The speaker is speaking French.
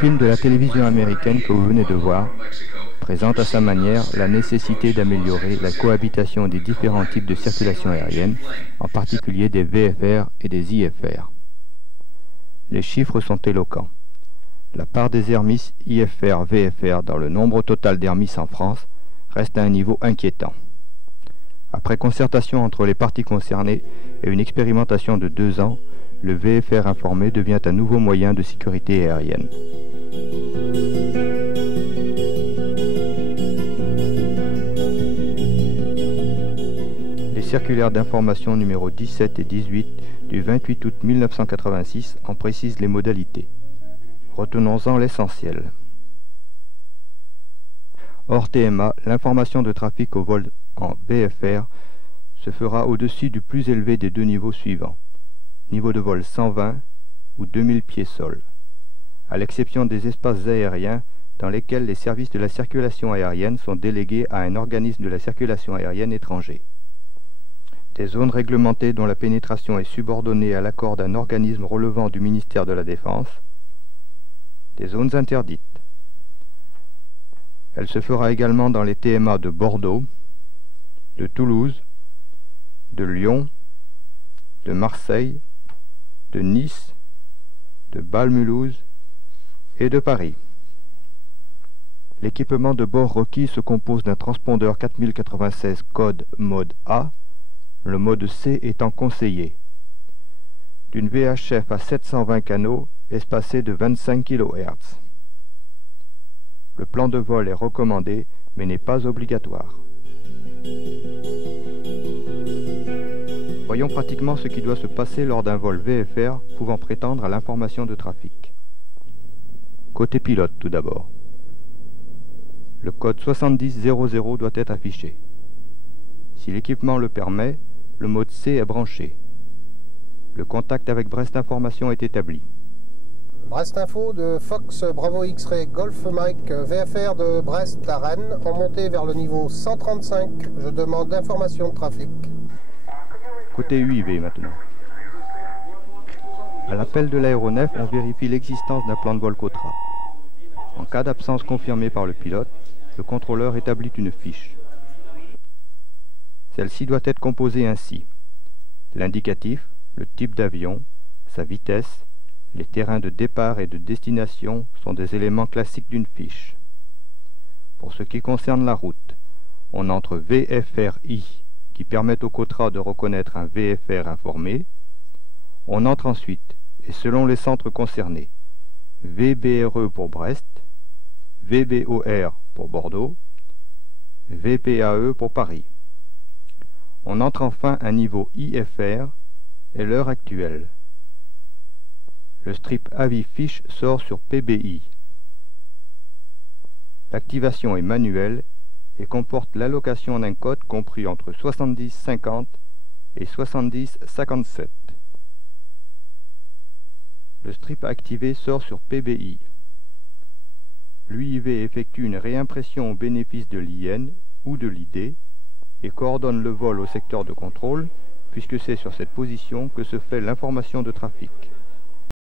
film de la télévision américaine que vous venez de voir présente à sa manière la nécessité d'améliorer la cohabitation des différents types de circulation aérienne, en particulier des VFR et des IFR. Les chiffres sont éloquents. La part des Hermis IFR-VFR dans le nombre total d'Hermis en France reste à un niveau inquiétant. Après concertation entre les parties concernées et une expérimentation de 2 ans, le VFR informé devient un nouveau moyen de sécurité aérienne. Les circulaires d'information numéro 17 et 18 du 28 août 1986 en précisent les modalités. Retenons-en l'essentiel. Hors TMA, l'information de trafic au vol en VFR se fera au-dessus du plus élevé des 2 niveaux suivants. Niveau de vol 120 ou 2000 pieds sol, à l'exception des espaces aériens dans lesquels les services de la circulation aérienne sont délégués à un organisme de la circulation aérienne étranger. Des zones réglementées dont la pénétration est subordonnée à l'accord d'un organisme relevant du ministère de la Défense. Des zones interdites. Elle se fera également dans les TMA de Bordeaux, de Toulouse, de Lyon, de Marseille, de Nice, de Bâle-Mulhouse et de Paris. L'équipement de bord requis se compose d'un transpondeur 4096 code mode A, le mode C étant conseillé, d'une VHF à 720 canaux espacée de 25 kHz. Le plan de vol est recommandé mais n'est pas obligatoire. Voyons pratiquement ce qui doit se passer lors d'un vol VFR pouvant prétendre à l'information de trafic. Côté pilote tout d'abord. Le code 7000 doit être affiché. Si l'équipement le permet, le mode C est branché. Le contact avec Brest Information est établi. Brest Info de Fox Bravo X-Ray Golf Mike VFR de Brest à Rennes en montée vers le niveau 135. Je demande information de trafic. Côté UIV maintenant. À l'appel de l'aéronef, on vérifie l'existence d'un plan de vol COTRA. En cas d'absence confirmée par le pilote, le contrôleur établit une fiche. Celle-ci doit être composée ainsi. L'indicatif, le type d'avion, sa vitesse, les terrains de départ et de destination sont des éléments classiques d'une fiche. Pour ce qui concerne la route, on entre VFRI qui permet au COTRA de reconnaître un VFR informé. On entre ensuite, et selon les centres concernés, VBRE pour Brest, VBOR pour Bordeaux, VPAE pour Paris. On entre enfin un niveau IFR et l'heure actuelle. Le strip avis fiche sort sur PBI. L'activation est manuelle et comporte l'allocation d'un code compris entre 70-50 et 70-57. Le strip activé sort sur PBI. L'UIV effectue une réimpression au bénéfice de l'IN ou de l'ID et coordonne le vol au secteur de contrôle puisque c'est sur cette position que se fait l'information de trafic.